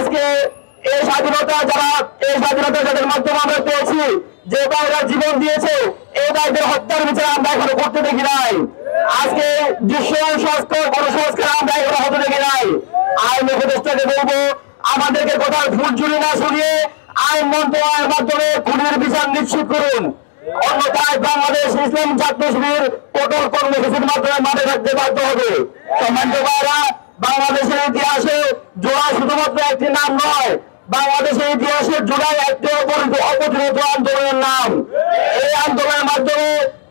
আজকে এই স্বাধীনতা যাদের মাধ্যমে আমরা পেয়েছি, যে ভাইরা জীবন দিয়েছে, এই ভাইদের হত্যার বিচার আমরা এখনো করতে দেখি নাই। আজকে দৃশ্য সংস্কার গণসংস্কার আমরা এখনো হতে দেখি নাই। আইন উপদেষ্টাকে বলবো, আমাদেরকে কোথাও ভুল জুড়ি না শুনিয়ে আইন মন্ত্রণালয়ের মাধ্যমে খুনের বিচার নিশ্চিত করুন। অন্যথায় বাংলাদেশ ইসলামী ছাত্র শিবির কঠোর কর্মসূচির মাধ্যমে মাঠে থাকতে বাধ্য হবে। সম্মানিত ভাইরা, বাংলাদেশের ইতিহাসে জোড়া শুধুমাত্র একটি নাম নয়, বাংলাদেশের ইতিহাসে জোড়াই একটি অপরিণত আন্দোলনের নাম। এই আন্দোলনের মাধ্যমে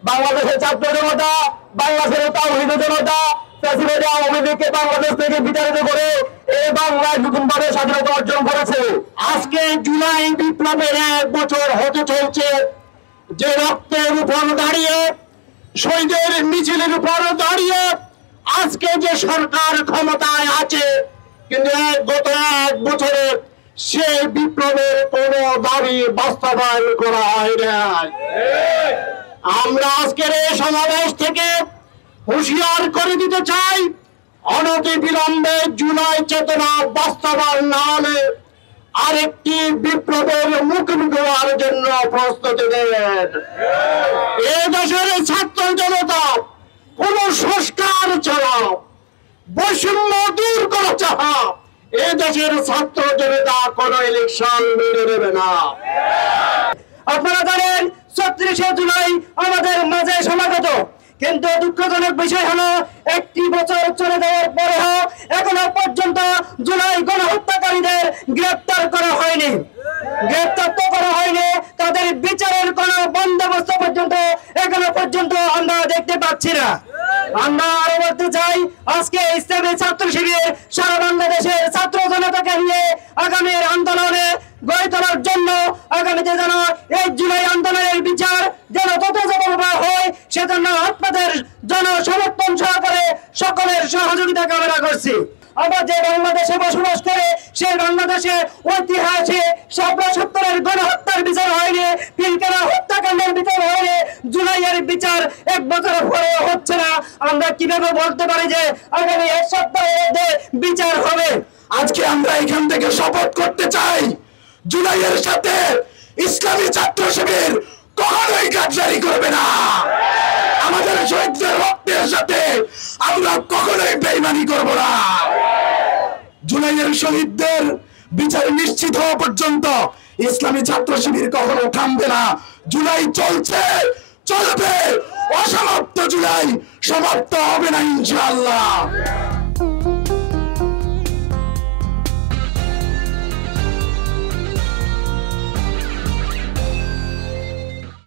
বাংলাদেশের ছাত্র জনতা, বাংলাদেশের তাওহীদ জনতা ফ্যাসিবাদী আওয়ামী লীগকে বাংলাদেশ থেকে বিতাড়িত করে এই বাংলায় নতুনভাবে স্বাধীনতা অর্জন করেছে। আজকে জুলাই বিপ্লবের 1 বছর হতে চলছে। যে রক্তের উপর দাঁড়িয়ে, শহীদের মিছিলের উপর দাঁড়িয়ে আজকে যে সরকার ক্ষমতায় আছে, কিন্তু গত 1 বছরে সেই বিপ্লবের কোন দাবি বাস্তবায়ন করা হয় নাই। আমরা আজকের এই সমাবেশ থেকে হুঁশিয়ার করে দিতে চাই, অনতি বিলম্বে জুলাই চেতনা বাস্তবায়ন না হলে আরেকটি বিপ্লবের মুখোমুখি হওয়ার জন্য প্রস্তুতি নেন। এই দেশের ছাত্র জনতা কোন সংস্কার ছাড়া, বৈষম্য দূর করা ছাড়া এই দেশের ছাত্র জনতা কোন ইলেকশন মেনে নেবে না। আপনারা জানেন ৩৬শে জুলাই আমাদের মাঝে সমাগত, কিন্তু দুঃখজনক বিষয় হলো 1টি বছর চলে যাওয়ার পরেও এখনো পর্যন্ত জুলাই গণহত্যাকারীদের গ্রেপ্তার করা হয়নি। গ্রেপ্তার তো করা হয়নি, তাদের বিচারের কোনো বন্দোবস্ত পর্যন্ত এখনো পর্যন্ত আমরা দেখতে পাচ্ছি না। আমরা আরো বলতে চাই, আজকে ইসলামী ছাত্র শিবির সারা বাংলাদেশের ছাত্র জনতাকে নিয়ে আগামীর আন্দোলনে গড়ে তোলার জন্য, আগামীতে যেন এই জুলাই আন্দোলনের বিচার যেন যথাযথভাবে হয়, সেজন্য আপনাদের জনসমর্থন সহকারে সকলের সহযোগিতা কামনা করছি। আমরা যে বাংলাদেশে বসবাস করে, সেই বাংলাদেশে ঐতিহাসিক ৭৭ গণহত্যার বিচার হয়নি, পিলখানা হত্যাকাণ্ডের বিচার হয়নি, জুলাইয়ের বিচার 1 বছর পরে হচ্ছে না। আমরা কিভাবে বলতে পারি যে আগামী 1 সপ্তাহের মধ্যে বিচার হবে? আজকে আমরা এখান থেকে শপথ করতে চাই, জুলাইয়ের সাথে ইসলামী ছাত্র শিবির কখনোই গাদ্দারি করবে না। আমাদের শহীদদের রক্তের সাথে আমরা কখনোই বেইমানি করব না। জুলাইয়ের শহীদদের বিচার নিশ্চিত হওয়া পর্যন্ত ইসলামী ছাত্র শিবির কখনো থামবে না। জুলাই চলছে, চলবে, অসমাপ্ত জুলাই সমাপ্ত হবে না ইনশাআল্লাহ।